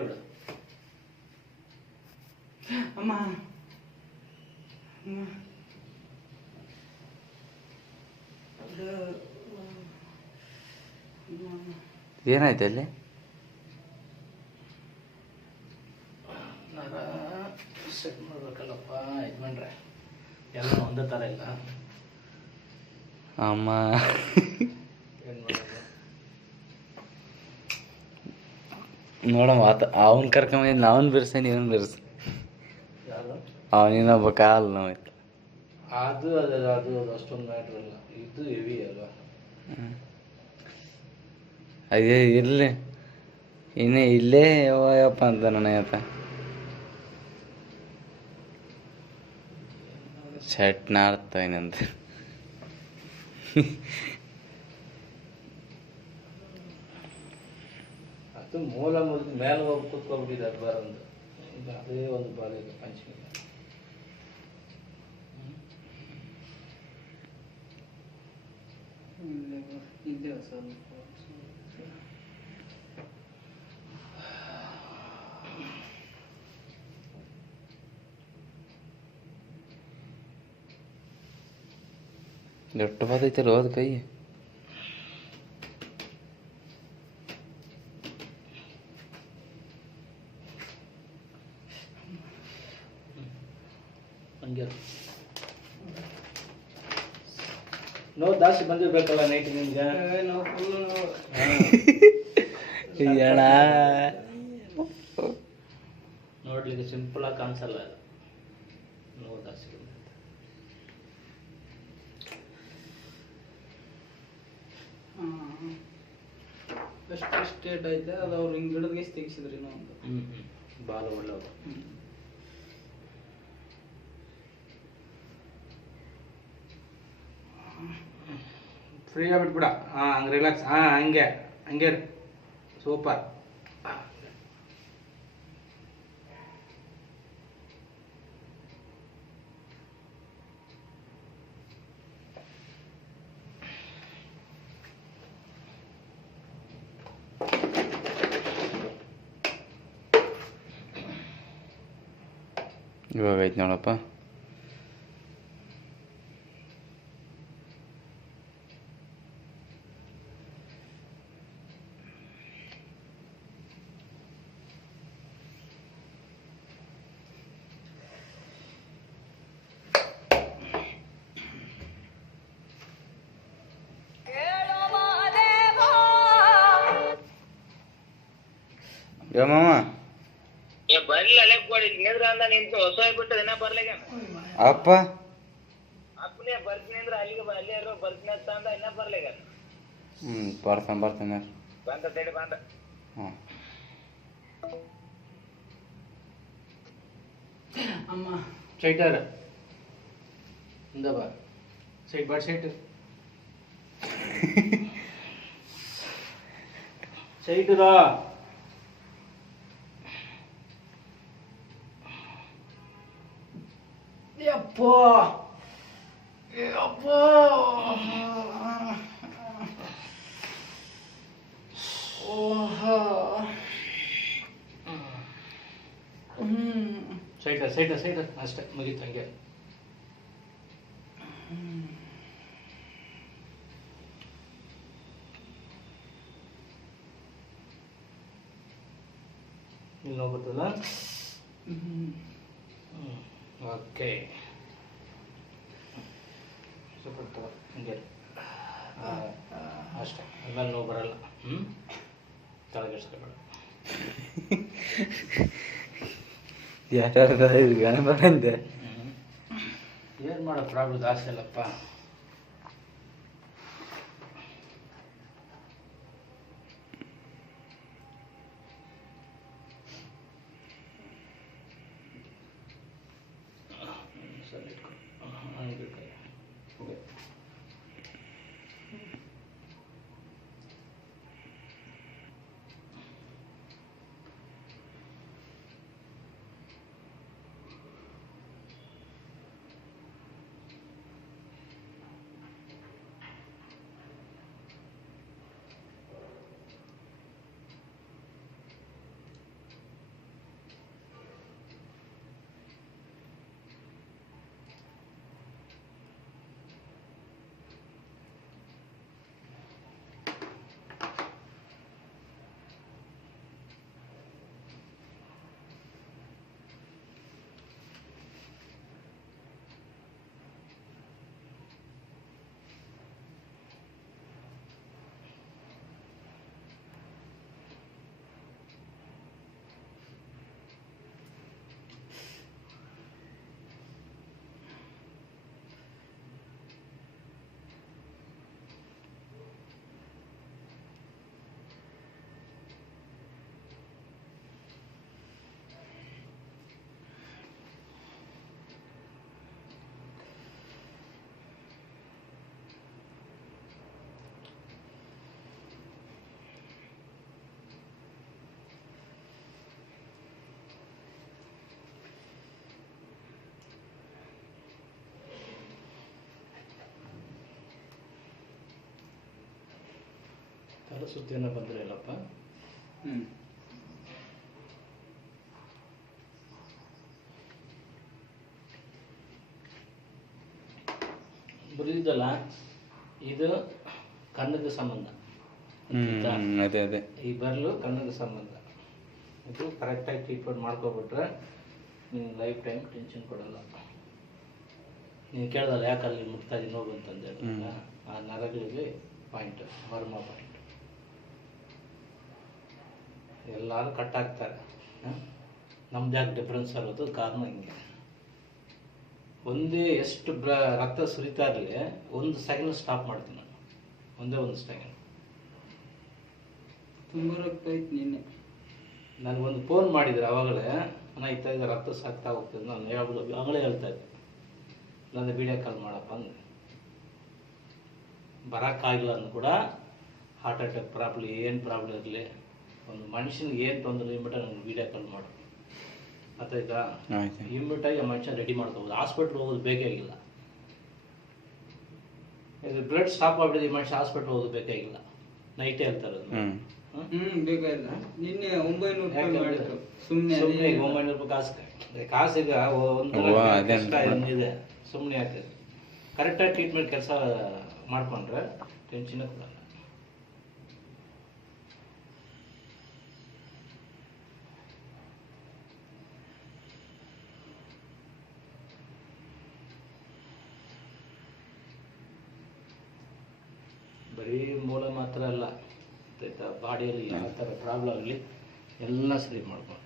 ಬಿಡು ಅಮ್ಮ. ಏನಾಯ್ತು ಅಲ್ಲಿ? ನರ ಸೆಟ್ ಮಾಡ್ಬೇಕಲ್ಲಪ್ಪ ಯಜಮಾನ್ರೆ, ಎಲ್ಲ ಒಂದೇ ಥರ ಇಲ್ಲ. ಅಮ್ಮ ಏನು ಮಾಡೋದು? ನೋಡಮ್ಮ ಅವನ್ ಕರ್ಕೊಂಬಂದು ಅವನ್ ಬಿರ್ಸ ನೀವನ್ ಬಿರ್ಸ. ಯಾರು? ಅವನಿನ್ನೊಬ್ಬ ಕಾಲ್ ನೋಯ್ತು. ಅದು ಅಷ್ಟೊಂದು ಮ್ಯಾಟ್ರ್ ಇಲ್ಲ, ಇದು ಹೆವಿ ಅಲ್ವಾ. ಅದೇ ಇರಲಿ, ಇನ್ನೇ ಇಲ್ಲೇ ಯಾವಪ್ಪ ಅಂತ ನನಗತ್ತ ಶರ್ಟ್ ನಾಡ್ತಾವನಂತ. ಅದು ಮೂಲ ಮುರಿದು ಮೇಲೆ ಹೋಗಿ ಕೂತ್ಕೊಂಡ್ಬಿಟ್ಟಿದ್ದಾರೆ ಬಾರಂದು. ಅದೇ ಒಂದು ಬಾಲ ಇದೆ ಪಂಚಮಿ. ಇದೆ ಸ್ವಲ್ಪ ದೊಡ್ಡ ಬದೈತಲ್ಲ ಹೋದ ಕೈ. ಹಂಗೆ ನೋವು ಜಾಸ್ತಿ ಬಂದಿರ್ಬೇಕಲ್ಲ ನೈಟ್ ನಿಮ್ಗೆ. ನೋಡ್ಲಿಕ್ಕೆ ಸಿಂಪಲ್ ಆಗಿ ಕಾಣಿಸಲ್ಲ ಅದು, ನೋವು ಜಾಸ್ತಿ ಬಂದಿರುತ್ತೆ. ಎಷ್ಟು ಸ್ಟೇಟ್ ಐತೆ ಅದು ಅವ್ರು ಹಿಂಗೆ ಗಿಡದ ತೆಗಿಸಿದ್ರಿ ಇನ್ನೊಂದು. ಭಾಳ ಒಳ್ಳೆಯದು. ಫ್ರೀಯಾಗಿ ಬಿಟ್ಬಿಡ. ಹಾಂ, ಹಂಗೆ ರಿಲ್ಯಾಕ್ಸ್. ಹಾಂ, ಹಂಗೆ ಸೂಪರ್. ಇವಾಗ ಐತೆ ನೋಡಪ್ಪ. ಯೋ ಮಾಮ ಅಪ್ಪ ಬರ್ತಾನೆ. ಅಮ್ಮ ಸೈಟರ್ ಇಂದ ಬಾ. ಸೈಟ್ ಬಾಡ್ ಸೈಟ್ ಸೈಟರಾ. ಯಪ್ಪೋ ಯಪ್ಪೋ ಓಹೋ. ಸೈಟರ್ ಅಷ್ಟೇ, ಮುಗೀತು. ಹಂಗೆ ಇಲ್ಲಿ ನೋಡ್ಬರ್ತಲ್ಲ. ಓಕೆ, ಸೂಪರ್ ತಗೋ. ಹಂಗೆ ಅಷ್ಟೇ, ಆಮೇಲೆ ನೋವು ಬರಲ್ಲ. ತಲೆಗೆಡ್ಸ್ಕೊಬೇಡ. ಯಾರು ಗಣ ಬಂದೆ. ಏನು ಮಾಡೋ, ಪ್ರಾಬ್ಲಮ್ ಜಾಸ್ತಿ ಅಲ್ಲಪ್ಪ. ಯಾರು ಸುದ್ದಿಯನ್ನು ಬಂದರೆ ಇಲ್ಲಪ್ಪ. ಬರೀದಲ್ಲ, ಇದು ಕಣ್ಣದ ಸಂಬಂಧ. ಅದೇ ಅದೇ ಈ ಬರಲು ಕಣ್ಣದ ಸಂಬಂಧ. ಇದು ಕರೆಕ್ಟಾಗಿ ಟ್ರೀಟ್ಮೆಂಟ್ ಮಾಡ್ಕೊಬಿಟ್ರೆ ನೀವು ಲೈಫ್ ಟೈಮ್ ಟೆನ್ಷನ್ ಕೊಡಲ್ಲ. ನೀವು ಕೇಳ್ದಲ್ಲ ಯಾಕೆ ಅಲ್ಲಿ ಮುಟ್ತಾ ಇದ್ದೀನಿ ನೋವು ಅಂತಂದು ಹೇಳಿದ್ರಲ್ಲ, ಆ ನರಗಳಿಗೆ ಪಾಯಿಂಟ್, ವರ್ಮ ಪಾಯಿಂಟ್. ಎಲ್ಲರೂ ಕಟ್ ಆಗ್ತಾರೆ. ನಮ್ದು ಯಾಕೆ ಡಿಫ್ರೆನ್ಸ್ ಆಗೋದು ಕಾರಣ ಹಿಂಗೆ. ಒಂದೇ ಎಷ್ಟು ರಕ್ತ ಸುರಿತಾ ಇರಲಿ, 1 ಸೆಕೆಂಡ್ ಸ್ಟಾಪ್ ಮಾಡ್ತೀನಿ ನಾನು. ಒಂದೇ 1 ಸೆಕೆಂಡ್. ತುಂಬ ರಕ್ತ ಐತೆ ನಿನ್ನೆ. ನನಗೊಂದು ಫೋನ್ ಮಾಡಿದ್ರು ಆವಾಗಲೇ, ಅಣ್ಣ ಇತ್ತಾಗ ರಕ್ತ ಸಾಕ್ತಾ ಹೋಗ್ತದೆ. ನಾನು ಯಾವುದು ಆವಾಗಲೇ ಹೇಳ್ತಾ ಇದ್ದೆ, ನನ್ನ ವೀಡಿಯೋ ಕಾಲ್ ಮಾಡಪ್ಪ ಅಂದರೆ ಬರೋಕ್ಕಾಗಿಲ್ಲ ಅಂದು ಕೂಡ. ಹಾರ್ಟ್ ಅಟ್ಯಾಕ್ ಪ್ರಾಬ್ಲಮ್ ಏನು ಪ್ರಾಬ್ಲಮ್ ಇರಲಿ, ಒಂದು ಮನುಷ್ಯನಿಗೆ ಏನು ತೊಂದರೆ ಇನ್ಬಿಟ್ಟ ನನಗೆ ವೀಡಿಯೋ ಕಾಲ್ ಮಾಡು ಆಯ್ತಾ. ಇಮ್ಮಿಡಿಯೇಟಾಗಿ ಆ ಮನುಷ್ಯ ರೆಡಿ ಮಾಡ್ಕೋಬೋದು. ಹಾಸ್ಪಿಟ್ಲ್ ಹೋಗೋದು ಬೇಕಾಗಿಲ್ಲ. ಇದು ಬ್ಲಡ್ ಸ್ಟಾಪ್ ಆಗ್ಬಿಟ್ಟಿದೆ, ಈ ಮನುಷ್ಯ ಹಾಸ್ಪಿಟ್ಲ್ ಹೋಗೋದು ಬೇಕಾಗಿಲ್ಲ. ನೈಟೇ ಹೇಳ್ತಾರೆ ಬೇಕಾಗಿಲ್ಲ. ನಿನ್ನೆ 900 ರೂಪಾಯಿ ಮಾಡಿದ್ರು ಸುಮ್ಮನೆ. 900 ರೂಪಾಯಿ ಕಾಸೀಗ ಇದೆ. ಸುಮ್ಮನೆ ಯಾಕೆ? ಕರೆಕ್ಟಾಗಿ ಟ್ರೀಟ್ಮೆಂಟ್ ಕೆಲಸ ಮಾಡ್ಕೊಂಡ್ರೆ ಟೆನ್ಷನ್ ಕೊಡಲ್ಲ. ಬರೀ ಮೂಲ ಮಾತ್ರ ಅಲ್ಲ, ಆಯ್ತಾ, ಬಾಡಿಯಲ್ಲಿ ಯಾವ ಥರ ಪ್ರಾಬ್ಲಮ್ ಆಗಲಿ ಎಲ್ಲ ಸರಿ ಮಾಡ್ಕೊಂಡು.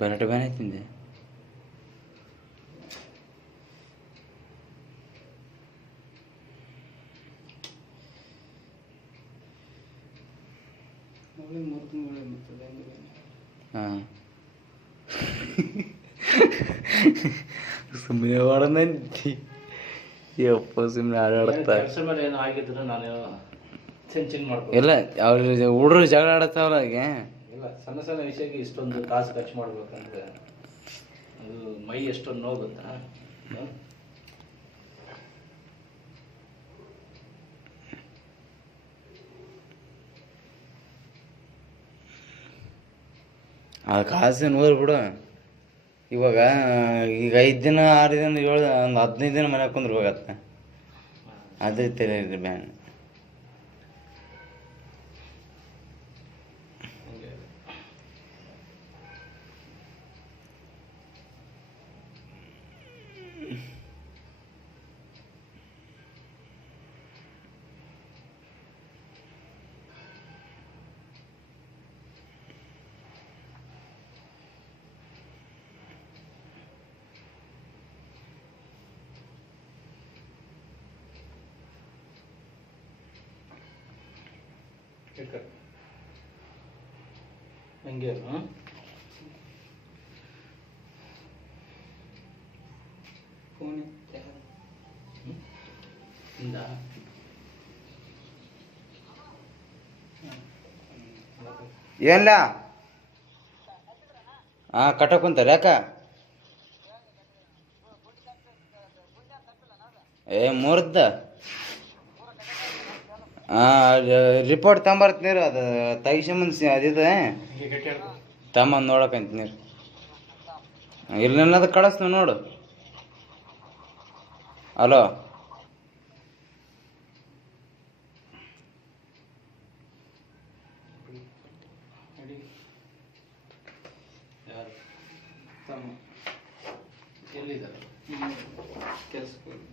ಬರಟ ಬೇನೆ ತಿಂದೆ. ಹಾಂ ಸುಮ್ಮನೆ ಹೊಡೆದಂತಿ ಯಪ್ಪ, ಸುಮ್ಮನೆ ಆಡಾಡ್ತಾರೆ. ಕೆಲಸ ಮೇಲೆ ಏನೋ ಆಗಿದ್ರೆ ನಾನು ಟೆನ್ಷನ್ ಮಾಡ್ಕೊ. ಇಲ್ಲ, ಅವ್ರ ಹುಡುಗರು ಜಗಳ ಆಡತ್ತಾವಲ್ಲ ಈಗ. ಇಲ್ಲ, ಸಣ್ಣ ಸಣ್ಣ ವಿಷಯಕ್ಕೆ ಇಷ್ಟೊಂದು ಕಾಸು ಖರ್ಚು ಮಾಡ್ಬೇಕಂದ್ರೆ ಅದು ಮೈ ಎಷ್ಟೊಂದು ನೋವು ಗೊತ್ತಾ. ಅದು ಕಾಸು ನೋಡ್ರಿ ಬಿಡು. ಇವಾಗ ಈಗ 5 ದಿನ 6 ದಿನ 7 ಒಂದು 15 ದಿನ ಮನೆ ಕುಂದ್ರಬೇಕತ್ತ. ಅದೇ ತಲೆ ಬ್ಯಾನ್. ಹಂಗೆ ಫೋನ್ ಏನಿಲ್ಲ. ಹಾಂ, ಕಟ್ಟಕ್ಕೆ ಕುಂತಾರೆ ಯಾಕ? ಏ ಮುರ್ದ ರಿಪೋರ್ಟ್ ತಗೊಂಬರ್ತ ನೀರು ಅದು ತೆಗಿಸ್ಕೊಂಬಂದು ಅದಿದೆ ಹಿಂಗೆ ಗಟ್ಟಿ ಹಿಡ್ಕೊ. ತಮ್ಮಂದು ನೋಡಕಂತ ನೀರು ಇಲ್ಲಿ ನನ್ನದು ಕಳಿಸ್ತು ನೋಡು. ಹಲೋ ನಡಿ ಯಾರು ತಮ್ಮ ಎಲ್ಲಿದ್ದಾರೆ? ಕೆಲ್ಸಕ್ಕೆ ಹೋಗಿ.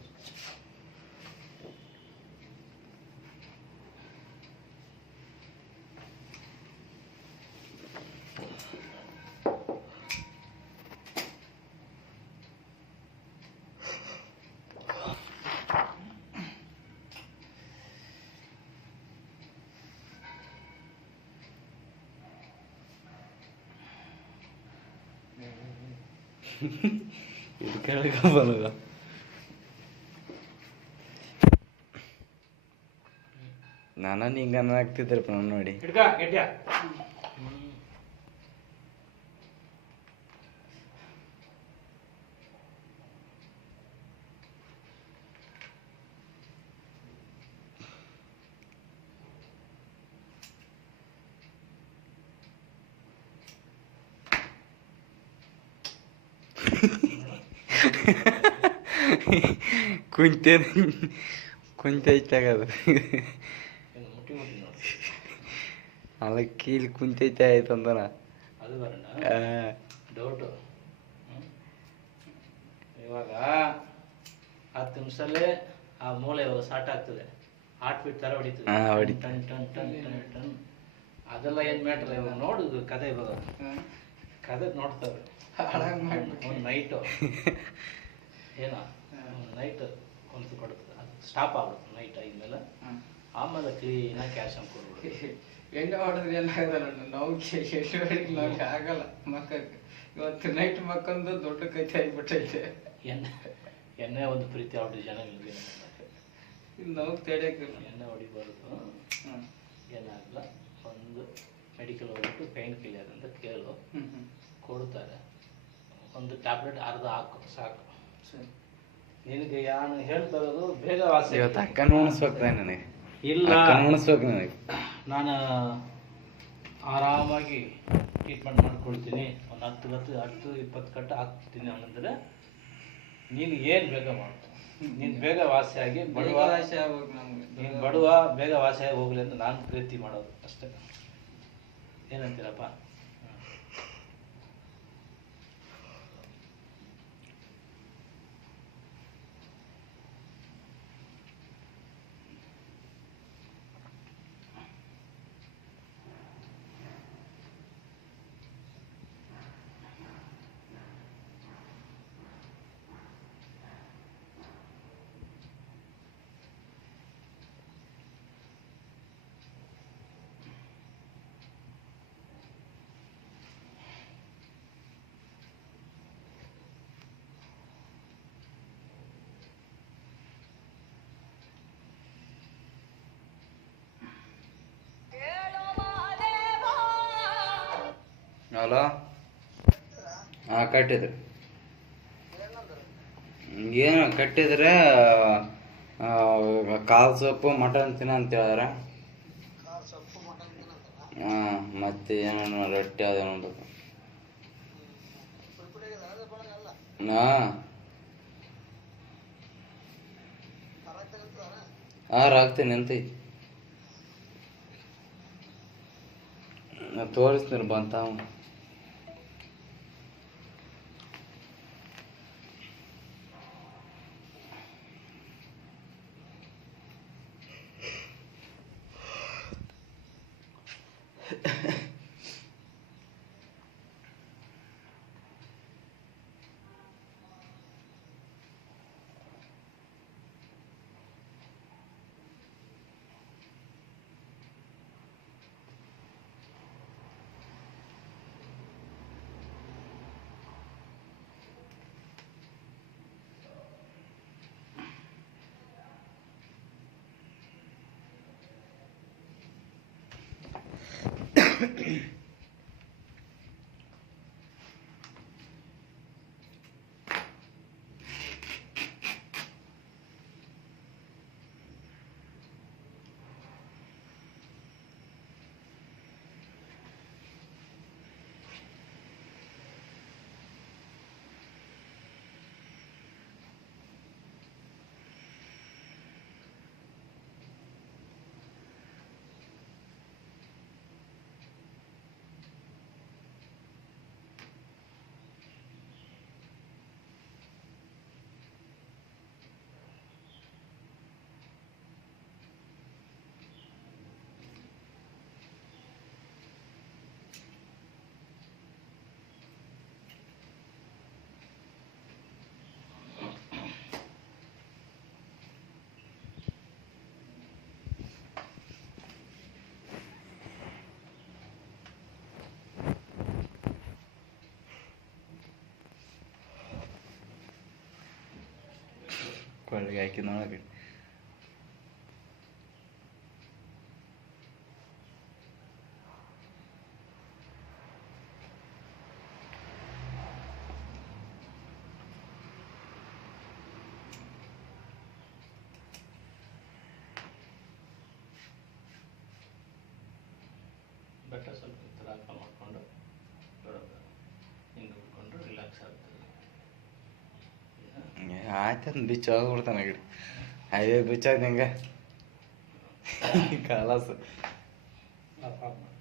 ಇದು ಕೆಳಗೆ ಬರೋದು ನಾನು ಹಿಂಗೆ ಆಗ್ತಿದ್ರಪ್ಪ ನಾನು ನೋಡಿ. ಹಿಡ್ಕ ಗಟ್ಟಿಯ. ಕುಂತೆ ಕುಂತೈತಾಗದು ಮುಟ್ಟಿ ಮುಟ್ಟಿ ನೋಡಿ. ಅಲ್ಲ ಕೀಲಿ ಕುಂತೈತೆ ಆಯ್ತು ಅಂದನ ಅದು ಬರೋಣ ಡೌಟು. ಇವಾಗ 10 ನಿಮಿಷಲ್ಲೇ ಆ ಮೂಳೆ ಇವಾಗ ಸ್ಟಾರ್ಟ್ ಆಗ್ತದೆ. ಹಾರ್ಟ್ ಬೀಟ್ ಥರ ಹೊಡಿತದೆ. ಹೊಡಿತದೆ. ಟನ್ ಟನ್ ಟನ್ ಟನ್ ಟನ್. ಅದೆಲ್ಲ ಏನು ಮ್ಯಾಟ್ರ್ ಇವಾಗ ನೋಡುದು ಕತೆ ಇವಾಗ ಕತೆ ನೋಡ್ತವೆ. ಒಂದು ನೈಟು ಏನೋ ನೈಟ್ ಒಂದು ಕೊಡ್ತದೆ, ಅದು ಸ್ಟಾಪ್ ಆಗುತ್ತೆ ನೈಟ್ ಆಗಿದ್ಮೇಲೆ. ಆಮೇಲೆ ಕ್ಲೀನಾಗಿ ಕ್ಯಾಲ್ಸಿಯಂ ಕೊಡ್ಬಿಡುತ್ತೆ. ಎಣ್ಣೆ ಹೊಡೆದ್ರೆ ಏನಾಗಲ್ಲ, ನಾವು ನಾವು ಆಗಲ್ಲ ಮಕ್ಕಕ್ಕೆ. ಇವತ್ತು ನೈಟ್ ಮಕ್ಕಂದು ದೊಡ್ಡ ಕೈತೆ ಆಗಿಬಿಟ್ಟೈತೆ. ಎಣ್ಣೆ ಒಂದು ಪ್ರೀತಿ ಹೊಡಿ ಜನಗಳಿಗೆ. ಇದು ನಾವು ತಡೆಯಕ್ಕಿಲ್ಲ. ಎಣ್ಣೆ ಹೊಡಿಬಾರ್ದು, ಏನಾಗಲ್ಲ. ಒಂದು ಮೆಡಿಕಲ್ ಹೋಗ್ಬಿಟ್ಟು ಪೈನ್ ಕಿಲ್ಲರ್ ಅಂತ ಕೇಳು, ಕೊಡ್ತಾರೆ. ಒಂದು ಟ್ಯಾಬ್ಲೆಟ್ ಅರ್ಧ ಹಾಕು ಸಾಕು. ಸರಿ. ನಿನಗೆ ಯಾನು ಹೇಳ್ತಾ ಇರೋದು ಬೇಗ ವಾಸಿ. ಇವತ್ತು ಅಕ್ಕನ ಉಣಿಸ್ಬೇಕು ನನಗೆ. ಇಲ್ಲ ಉಣಿಸ್ಬೇಕು ನನಗೆ. ನಾನು ಆರಾಮಾಗಿ ಟ್ರೀಟ್ಮೆಂಟ್ ಮಾಡ್ಕೊಳ್ತೀನಿ. ಒಂದು 10-20 ಕಟ್ಟು ಹಾಕ್ತೀನಿ ಅನ್ನಂದ್ರೆ ನೀನು ಏನು ಬೇಗ ಮಾಡ್ಕೊ. ನೀನು ಬೇಗ ವಾಸಿಯಾಗಿ ಬಡವ ಆಸೆ ಆಗ್ಬೇಕು ನಮ್ಗೆ. ನೀನು ಬಡವ ಬೇಗ ವಾಸಿಯಾಗಿ ಹೋಗ್ಲಿ ಅಂತ ನಾನು ಪ್ರೀತಿ ಮಾಡೋದು ಅಷ್ಟೇ. ಏನಂತೀರಪ್ಪ? ಹಲೋ ಕಟ್ಟಿದ್ರು. ಏನು ಕಟ್ಟಿದ್ರೆ ಕಾಲು ಸೊಪ್ಪು ಮಟನ್ ತಿನ್ನ ಅಂತ ಹೇಳಿದ್ರ. ಮತ್ತೆ ಏನೋ ರೊಟ್ಟಿ ಅದ ನೋಡ್ಬೇಕು. ರಾಗ್ತೀನಿ ಎಂತೈತಿ ತೋರಿಸ್ತೀನಿ ಬಂತಾವ. ಬೆಳಗ್ಗೆ ಹಾಕಿ ನೋಡಕ್ಕೆ ಬೆಟ್ಟ ಸ್ವಲ್ಪ ಈ ಥರ ಹಾಕ ಮಾಡ್ಕೊಂಡು ಬಿಡೋದು, ಹಿಂಗೆ ಬಿಟ್ಕೊಂಡು ರಿಲ್ಯಾಕ್ಸ್ ಆಗ್ತದೆ. ಆಯ್ತು ಬಿಚ್ಚ ಹೋಗ್ಬಿಡ್ತಾನೆ ಗಿಡ ಹೈವೇ ಬಿಚ್ಚಾಯ್ತು ಹಿಂಗೆ ಕಾಲಾಸ ಆಫ್ ಮಾಡಿ